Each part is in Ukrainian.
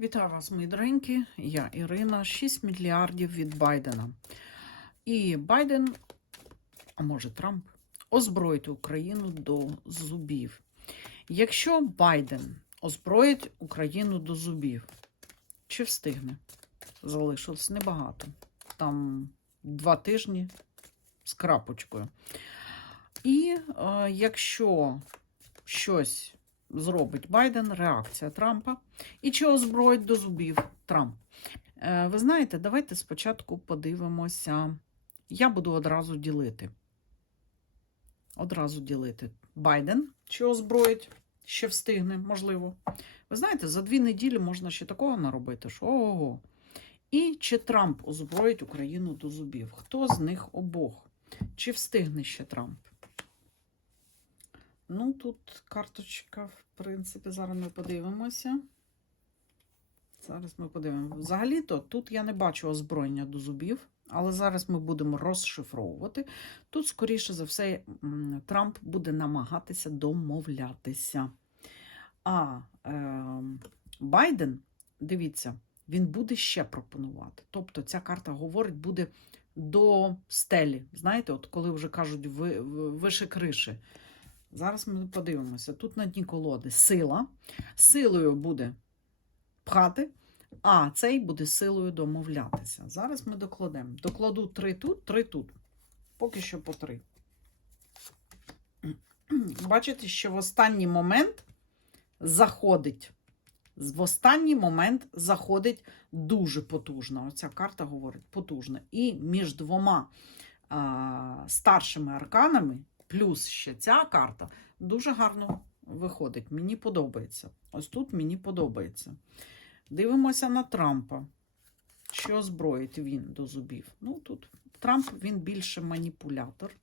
Вітаю вас, мої доренькі. Я Ірина. 6 мільярдів від Байдена. І Байден, а може Трамп, озброїть Україну до зубів. Якщо Байден озброїть Україну до зубів, чи встигне? Залишилось небагато. Там два тижні з крапочкою. І е, якщо щось зробить Байден, реакція Трампа. І чи озброїть до зубів Трамп? Е, Ви знаєте, давайте спочатку подивимося. Я буду одразу ділити. Одразу ділити. Байден чи озброїть, ще встигне, можливо. Ви знаєте, за дві неділі можна ще такого наробити, що ого. І чи Трамп озброїть Україну до зубів? Хто з них обох? Чи встигне ще Трамп? Ну, тут карточка, в принципі, зараз ми подивимося. Зараз ми подивимося. Взагалі-то тут я не бачу озброєння до зубів, але зараз ми будемо розшифровувати. Тут, скоріше за все, Трамп буде намагатися домовлятися. А е, Байден, дивіться, він буде ще пропонувати. Тобто ця карта говорить, буде до стелі. Знаєте, от коли вже кажуть ви, ви- вище криші. Зараз ми подивимося. Тут на дні колоди сила. Силою буде пхати, а цей буде силою домовлятися. Зараз ми докладемо. Докладу три тут, три тут. Поки що по три. Бачите, що в останній момент заходить. В останній момент заходить дуже потужно. Оця карта говорить потужно. І між двома а, старшими арканами, плюс ще ця карта, дуже гарно виходить. Мені подобається. Ось тут мені подобається. Дивимося на Трампа. Що озброїть він до зубів? Ну, тут Трамп він більше маніпулятор.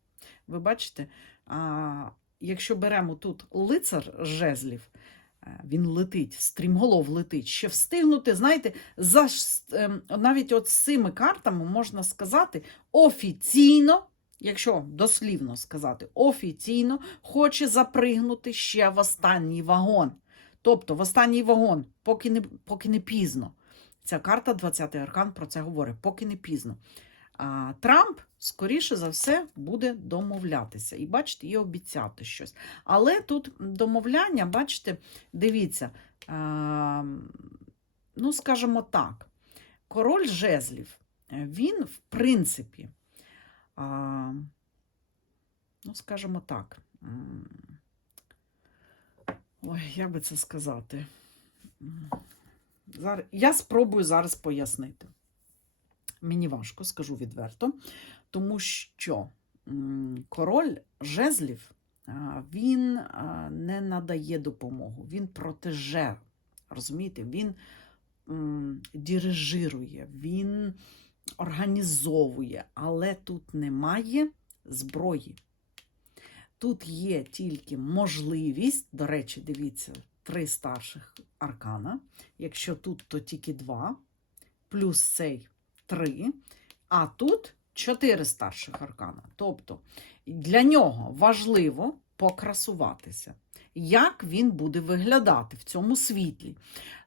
Ви бачите, а, якщо беремо тут лицар жезлів, е, він летить, стрімголов летить, ще встигнути, знаєте, за, ем, навіть от з цими картами можна сказати офіційно, якщо дослівно сказати, офіційно хоче запригнути ще в останній вагон. Тобто в останній вагон, поки не, поки не пізно. Ця карта, 20-й аркан, про це говорить, поки не пізно. А, Трамп, скоріше за все, буде домовлятися. І бачите, і обіцяти щось. Але тут домовляння, бачите, дивіться, а, ну, скажімо так, король жезлів, він, в принципі, ну, скажімо так, ой, як би це сказати? Зараз, я спробую зараз пояснити. Мені важко, скажу відверто, тому що король жезлів він не надає допомогу, він протеже. Розумієте, він дирижирує, він організовує, але тут немає зброї. Тут є тільки можливість, до речі, дивіться, три старших аркана. Якщо тут, то тільки два, плюс цей три, а тут чотири старших аркана. Тобто для нього важливо покрасуватися. Як він буде виглядати в цьому світлі?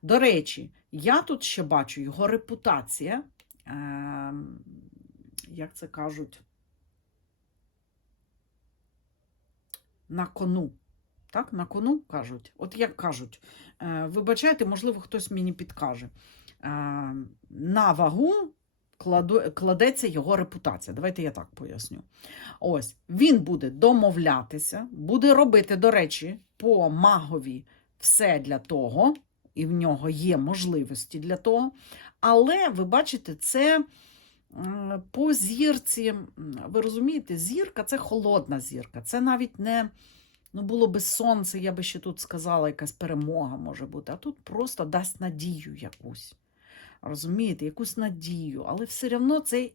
До речі, я тут ще бачу його репутація, як це кажуть, на кону. Так, на кону кажуть. От як кажуть, е, вибачайте, можливо, хтось мені підкаже. Е, на вагу кладеться його репутація. Давайте я так поясню. Ось він буде домовлятися, буде робити, до речі, по магові все для того, і в нього є можливості для того. Але ви бачите, це по зірці, ви розумієте, зірка це холодна зірка. Це навіть не. Ну, було би сонце, я би ще тут сказала, якась перемога може бути. А тут просто дасть надію якусь. Розумієте, якусь надію, але все одно це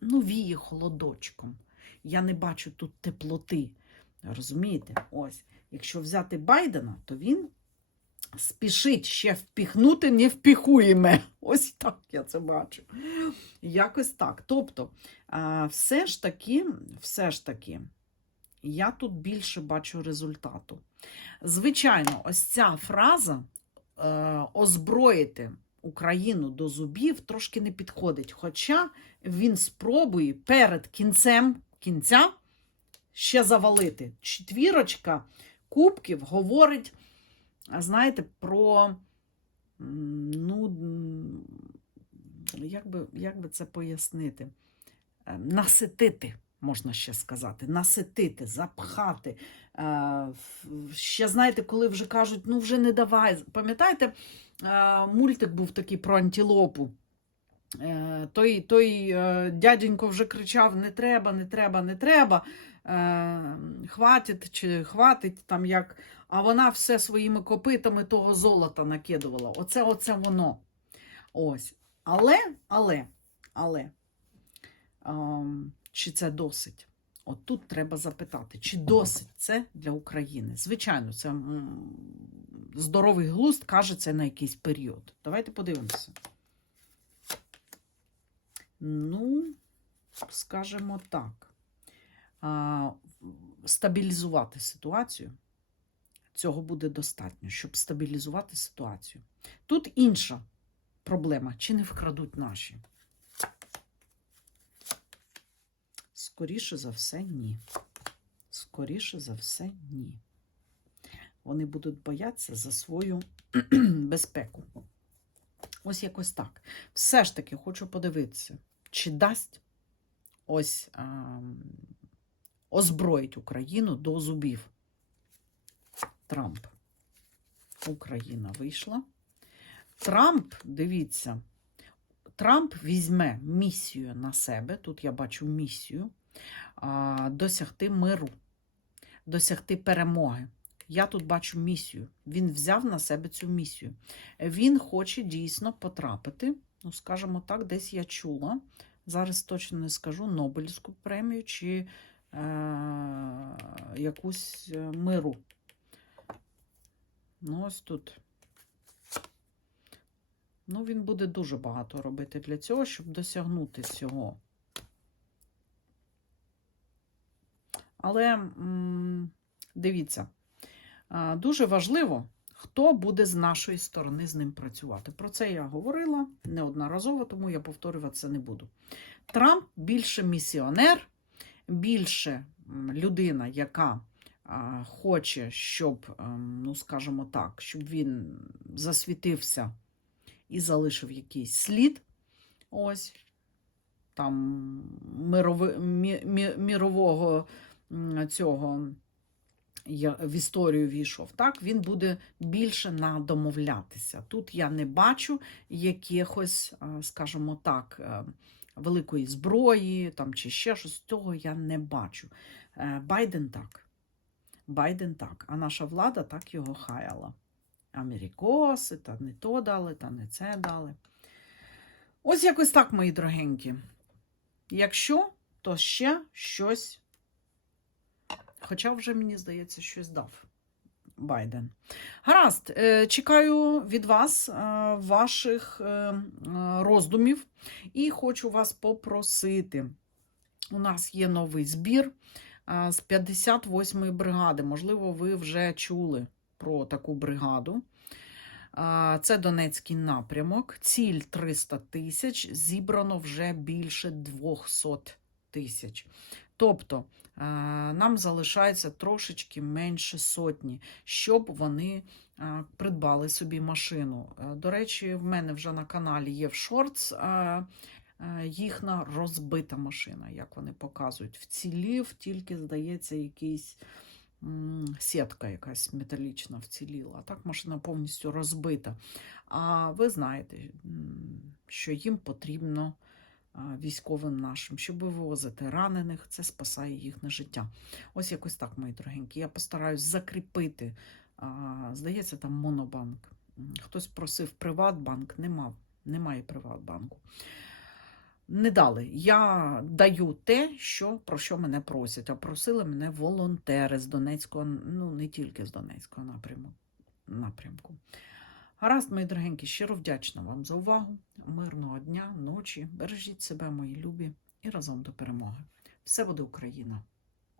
ну, віє холодочком. Я не бачу тут теплоти. Розумієте? Ось, якщо взяти Байдена, то він спішить ще впіхнути невпіхуєме. Ось так я це бачу. Якось так. Тобто, все ж таки, все ж таки, я тут більше бачу результату. Звичайно, ось ця фраза е, озброїти Україну до зубів трошки не підходить. Хоча він спробує перед кінцем кінця ще завалити. Четвірочка кубків говорить, знаєте, про. Ну, як би, як би це пояснити? Е, Наситити, можна ще сказати, наситити, запхати. Е, Ще знаєте, коли вже кажуть, ну вже не давай. Пам'ятаєте, е, мультик був такий про антилопу. Той, той дяденько вже кричав: не треба, не треба, не треба. Е, Хватить чи хватить там як. А вона все своїми копитами того золота накидувала. Оце, оце воно. Ось. Але, але, але, ем, чи це досить? От тут треба запитати, чи досить це для України? Звичайно, це здоровий глузд каже це на якийсь період. Давайте подивимося. Ну, скажімо так, стабілізувати ситуацію. Цього буде достатньо, щоб стабілізувати ситуацію. Тут інша проблема: чи не вкрадуть наші? Скоріше за все, ні. Скоріше за все, ні. Вони будуть боятися за свою безпеку. Ось якось так. Все ж таки хочу подивитися, чи дасть ось ем, озброїть Україну до зубів. Трамп. Україна вийшла. Трамп, дивіться, Трамп візьме місію на себе. Тут я бачу місію досягти миру, досягти перемоги. Я тут бачу місію. Він взяв на себе цю місію. Він хоче дійсно потрапити, ну, скажімо так, десь я чула. Зараз точно не скажу Нобелівську премію чи якусь е, миру. Ну, ось тут. Ну, він буде дуже багато робити для цього, щоб досягнути цього. Але дивіться, дуже важливо, хто буде з нашої сторони з ним працювати. Про це я говорила неодноразово, тому я повторюватися не буду. Трамп більше місіонер, більше людина, яка хоче, щоб, ем, ну скажімо так, щоб він засвітився і залишив якийсь слід. Ось там мирови, мі, мі, мірового цього я в історію війшов. Так, він буде більше надомовлятися. Тут я не бачу якихось, скажімо так, е, великої зброї там, чи ще щось того я не бачу. Е, Байден так. Байден так, а наша влада так його хаяла. Америкоси, та не то дали, та не це дали. Ось якось так, мої дорогенькі. Якщо, то ще щось. Хоча вже, мені здається, щось дав Байден. Гаразд, е, чекаю від вас е, ваших е, роздумів і хочу вас попросити. У нас є новий збір з 58-ї бригади. Можливо, ви вже чули про таку бригаду. Це Донецький напрямок. Ціль 300 тисяч, зібрано вже більше 200 тисяч. Тобто нам залишається трошечки менше сотні, щоб вони придбали собі машину. Е, До речі, в мене вже на каналі є в шортс а, а, їхня розбита машина, як вони показують. Вцілів, тільки, здається, якийсь сітка якась металічна вціліла. Так машина повністю розбита. А ви знаєте, що їм потрібно військовим нашим, щоб вивозити ранених, це спасає їхнє життя. Ось якось так, мої дорогенькі. Я постараюсь закріпити. Здається, там монобанк. Хтось просив Приватбанк, нема, немає Приватбанку. Не дали. Я даю те, що, про що мене просять. А просили мене волонтери з Донецького, ну не тільки з Донецького напряму, напрямку. Гаразд, мої дорогенькі, щиро вдячна вам за увагу. Мирного дня, ночі. Бережіть себе, мої любі, і разом до перемоги. Все буде Україна!